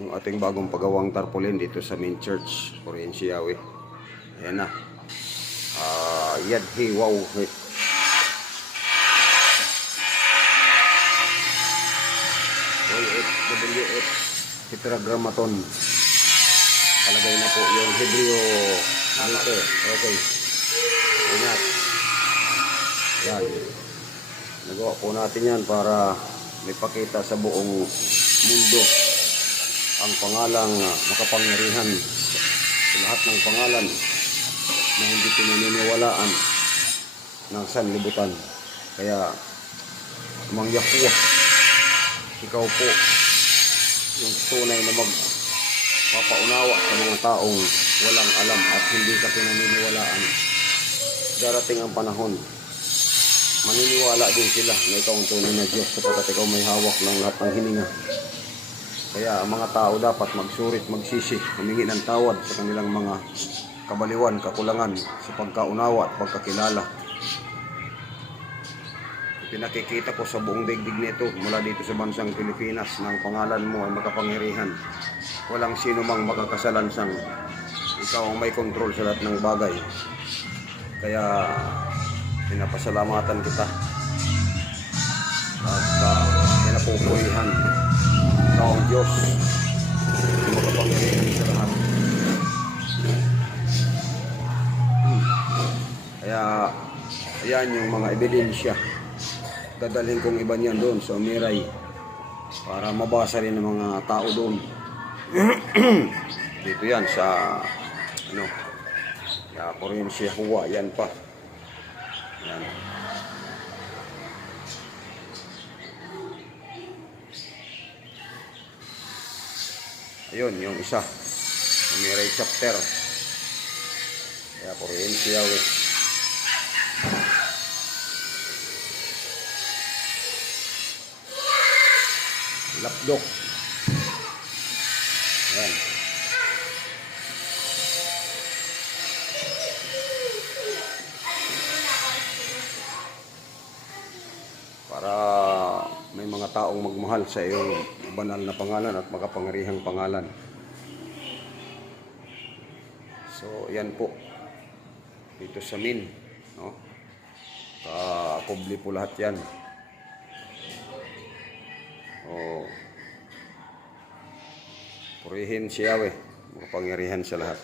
yung ating bagong pagawang tarpaulin dito sa main church, Purihin si Yahweh. Ayan na. Yadhi wow. WF tetragrammaton. Palagay na po yung Hebreo dito. Okay. Ingat. Yan. Nagawa po natin yan para may pakita sa buong mundo ang pangalang makapangyarihan sa lahat ng pangalan na hindi pinaniniwalaan ng sanlibutan. Kaya Mang Yahuwah, ikaw po yung tunay na magpapaunawa sa mga taong walang alam at hindi ka pinaniniwalaan. Darating ang panahon, maniniwala din sila na ikaw ang tunay na Diyos sapagkat ikaw may hawak ng lahat ng hininga. Kaya ang mga tao dapat magsurit, magsisi, humingi ng tawad sa kanilang mga kabaliwan, kakulangan sa pagkaunawa at pagkakilala. Pinakikita ko sa buong daigdig nito mula dito sa bansang Pilipinas na ang pangalan mo ay makapangyarihan. Walang sino mang makakasalansang. Ikaw ang may kontrol sa lahat ng bagay. Kaya pinapasalamatan kita at pinapupurihan. Ikaw ang Diyos ang makapangyarihan sa lahat. Kaya ayan yung mga ebidensya. Dadalhin kong iba niyan doon sa Umiray para mabasa rin ng mga tao doon. Dito yan sa Purihin si Yahuwah, yan pa. Yan. Ayun, yung isa. Umiray chapter. Kaya Purihin si Yahweh. Lapdok. Ayan. Para may mga taong magmahal sa iyong banal na pangalan at makapangyarihang pangalan. So, yan po. Dito sa Min. No? Kakubli po lahat yan. Purihin si Yahweh, makapangyarihan sa lahat.